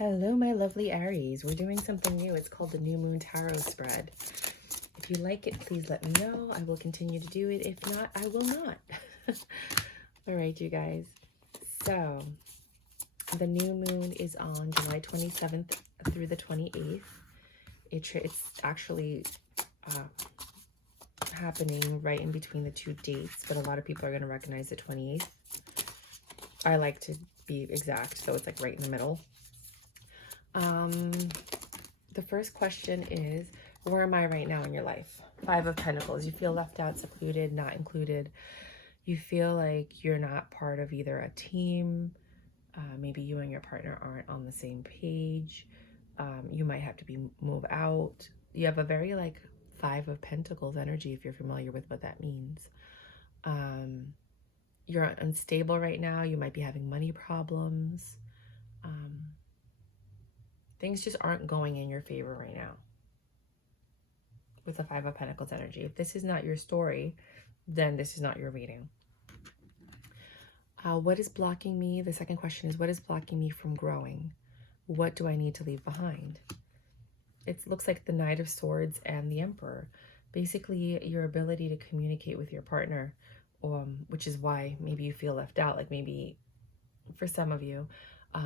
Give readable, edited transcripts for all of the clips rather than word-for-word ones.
Hello, my lovely Aries. We're doing something new. It's called the New Moon Tarot Spread. If you like it, please let me know. I will continue to do it. If not, I will not. All right, you guys. So, the new moon is on July 27th through the 28th. It's actually happening right in between the two dates, but a lot of people are going to recognize the 28th. I like to be exact, so it's like right in the middle. The first question is, where am I right now in your life? 5 of Pentacles. You feel left out, secluded, not included. You feel like you're not part of either a team. Maybe you and your partner aren't on the same page. You might have to move out. You have a very like 5 of Pentacles energy, if you're familiar with what that means. You're unstable right now. You might be having money problems. Things just aren't going in your favor right now with the 5 of Pentacles energy. If this is not your story, then this is not your reading. What is blocking me? The second question is, what is blocking me from growing? What do I need to leave behind? It looks like the Knight of Swords and the Emperor. Basically, your ability to communicate with your partner, which is why maybe you feel left out. Like maybe for some of you,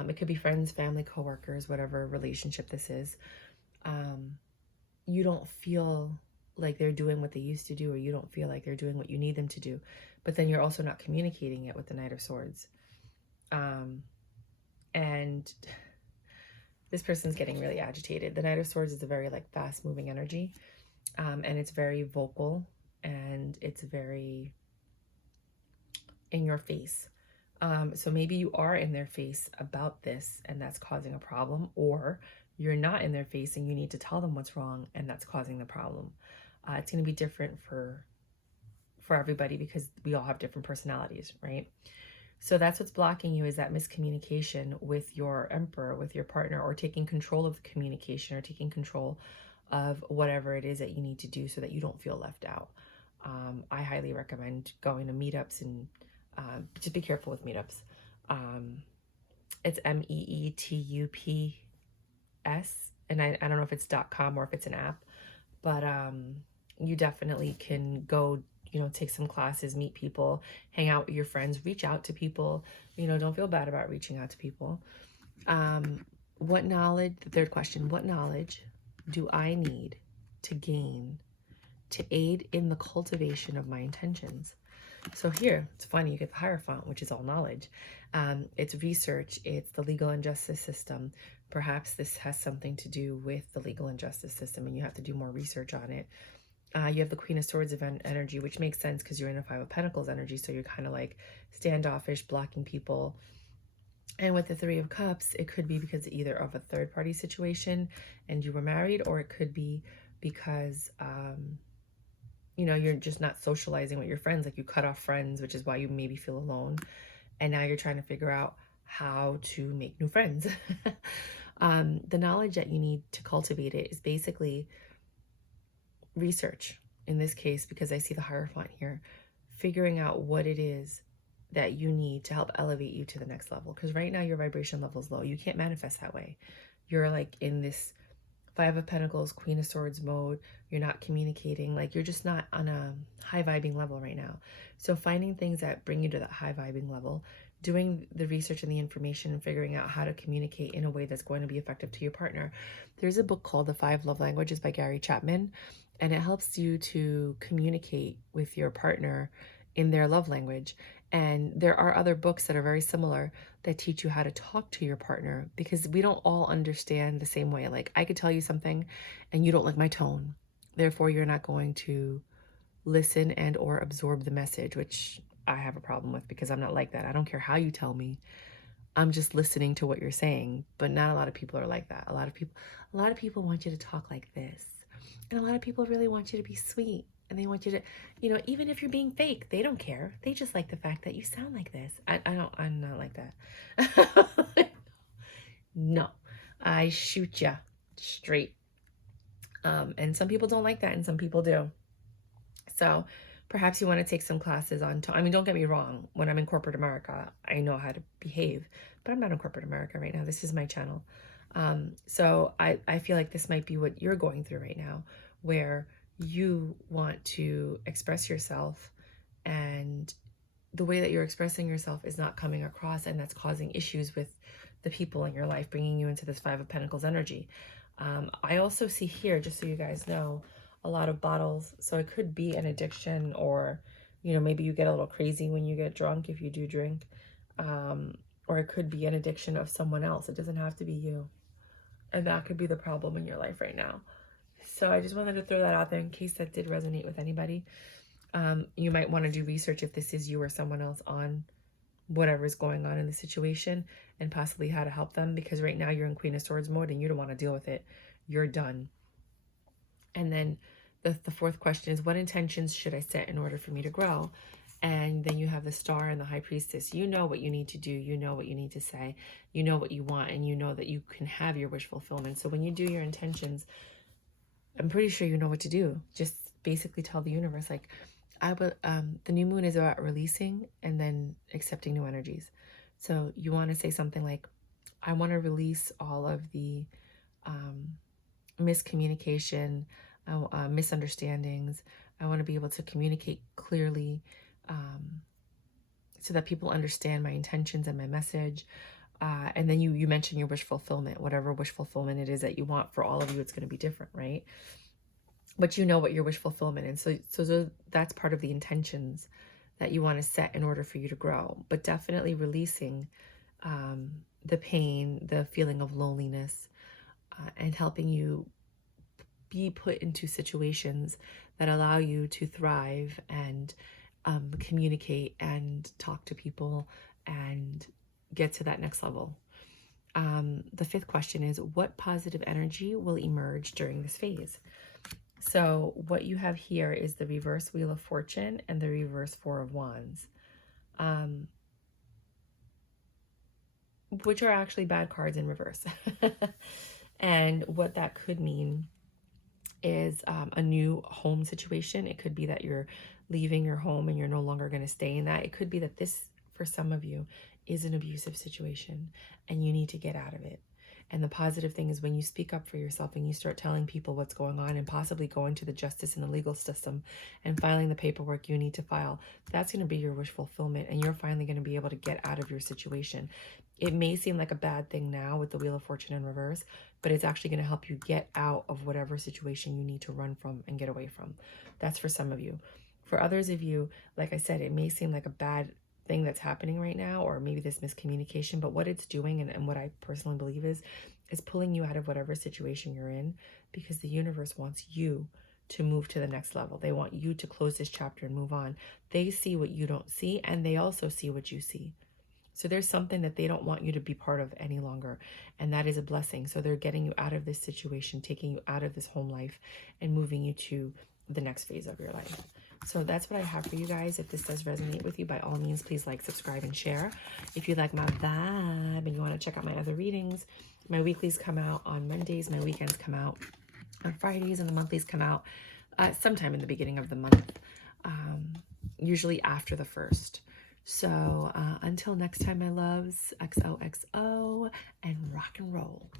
it could be friends, family, coworkers, whatever relationship this is. You don't feel like they're doing what they used to do, or you don't feel like they're doing what you need them to do. But then you're also not communicating it with the Knight of Swords. And this person's getting really agitated. The Knight of Swords is a very like fast moving energy. And it's very vocal, and it's very in your face. So maybe you are in their face about this and that's causing a problem, or you're not in their face and you need to tell them what's wrong and that's causing the problem. It's going to be different for everybody because we all have different personalities, right? So that's what's blocking you, is that miscommunication with your Emperor, with your partner, or taking control of the communication, or taking control of whatever it is that you need to do so that you don't feel left out. I highly recommend going to meetups, and just be careful with meetups. It's MEETUPS, and I don't know if it's .com or if it's an app, but you definitely can go, take some classes, meet people, hang out with your friends, reach out to people. Don't feel bad about reaching out to people. What knowledge, the third question, what knowledge do I need to gain to aid in the cultivation of my intentions? So here, it's funny, you get the Hierophant, which is all knowledge. It's research, it's the legal and justice system. Perhaps this has something to do with the legal and justice system, and you have to do more research on it. You have the Queen of Swords event energy, which makes sense because you're in a 5 of Pentacles energy, so you're kind of like standoffish, blocking people. And with the 3 of Cups, it could be because either of a third-party situation and you were married, or it could be because you're just not socializing with your friends. Like you cut off friends, which is why you maybe feel alone. And now you're trying to figure out how to make new friends. The knowledge that you need to cultivate it is basically research in this case, because I see the Hierophant here, figuring out what it is that you need to help elevate you to the next level. Because right now your vibration level is low. You can't manifest that way. You're like in this 5 of Pentacles, Queen of Swords mode. You're not communicating. Like you're just not on a high vibing level right now. So finding things that bring you to that high vibing level, doing the research and the information, and figuring out how to communicate in a way that's going to be effective to your partner. There's a book called The 5 Love Languages by Gary Chapman, and it helps you to communicate with your partner in their love language. And there are other books that are very similar that teach you how to talk to your partner, because we don't all understand the same way. Like I could tell you something and you don't like my tone. Therefore, you're not going to listen and or absorb the message, which I have a problem with because I'm not like that. I don't care how you tell me. I'm just listening to what you're saying, but not a lot of people are like that. A lot of people want you to talk like this. And a lot of people really want you to be sweet. And they want you to, even if you're being fake, they don't care. They just like the fact that you sound like this. I'm not like that. No, I shoot ya straight. And some people don't like that, and some people do. So perhaps you want to take some classes on, don't get me wrong. When I'm in corporate America, I know how to behave, but I'm not in corporate America right now. This is my channel. So I feel like this might be what you're going through right now, where you want to express yourself, and the way that you're expressing yourself is not coming across, and that's causing issues with the people in your life, bringing you into this Five of Pentacles energy. I also see here, just so you guys know, a lot of bottles. So it could be an addiction, or, you know, maybe you get a little crazy when you get drunk, if you do drink. Or it could be an addiction of someone else. It doesn't have to be you. And that could be the problem in your life right now. So I just wanted to throw that out there in case that did resonate with anybody. You might want to do research if this is you or someone else on whatever is going on in the situation, and possibly how to help them, because right now you're in Queen of Swords mode and you don't want to deal with it. You're done. And then the fourth question is, what intentions should I set in order for me to grow? And then you have the Star and the High Priestess. You know what you need to do. You know what you need to say. You know what you want, and you know that you can have your wish fulfillment. So when you do your intentions, I'm pretty sure you know what to do. Just basically tell the universe, like, the new moon is about releasing and then accepting new energies. So you want to say something like, I want to release all of the miscommunication, misunderstandings. I want to be able to communicate clearly, so that people understand my intentions and my message. And then you mention your wish fulfillment, whatever wish fulfillment it is that you want. For all of you, it's going to be different, right? But you know what your wish fulfillment is. So that's part of the intentions that you want to set in order for you to grow. But definitely releasing the pain, the feeling of loneliness, and helping you be put into situations that allow you to thrive and communicate and talk to people and get to that next level. The fifth question is, what positive energy will emerge during this phase? So what you have here is the reverse Wheel of Fortune and the reverse Four of Wands, which are actually bad cards in reverse. And what that could mean is a new home situation. It could be that you're leaving your home and you're no longer going to stay in that. It could be that this, for some of you, is an abusive situation and you need to get out of it. And the positive thing is, when you speak up for yourself and you start telling people what's going on, and possibly going to the justice and the legal system and filing the paperwork you need to file, that's going to be your wish fulfillment, and you're finally going to be able to get out of your situation. It may seem like a bad thing now with the Wheel of Fortune in reverse, but it's actually going to help you get out of whatever situation you need to run from and get away from. That's for some of you. For others of you, like I said, it may seem like a bad thing that's happening right now, or maybe this miscommunication, but what it's doing, and what I personally believe is pulling you out of whatever situation you're in, because the universe wants you to move to the next level. They want you to close this chapter and move on. They see what you don't see, and they also see what you see. So there's something that they don't want you to be part of any longer, and that is a blessing. So they're getting you out of this situation, taking you out of this home life, and moving you to the next phase of your life. So that's what I have for you guys. If this does resonate with you, by all means, please like, subscribe, and share. If you like my vibe and you want to check out my other readings, my weeklies come out on Mondays, my weekends come out on Fridays, and the monthlies come out sometime in the beginning of the month, usually after the 1st. So until next time, my loves, XOXO, and rock and roll.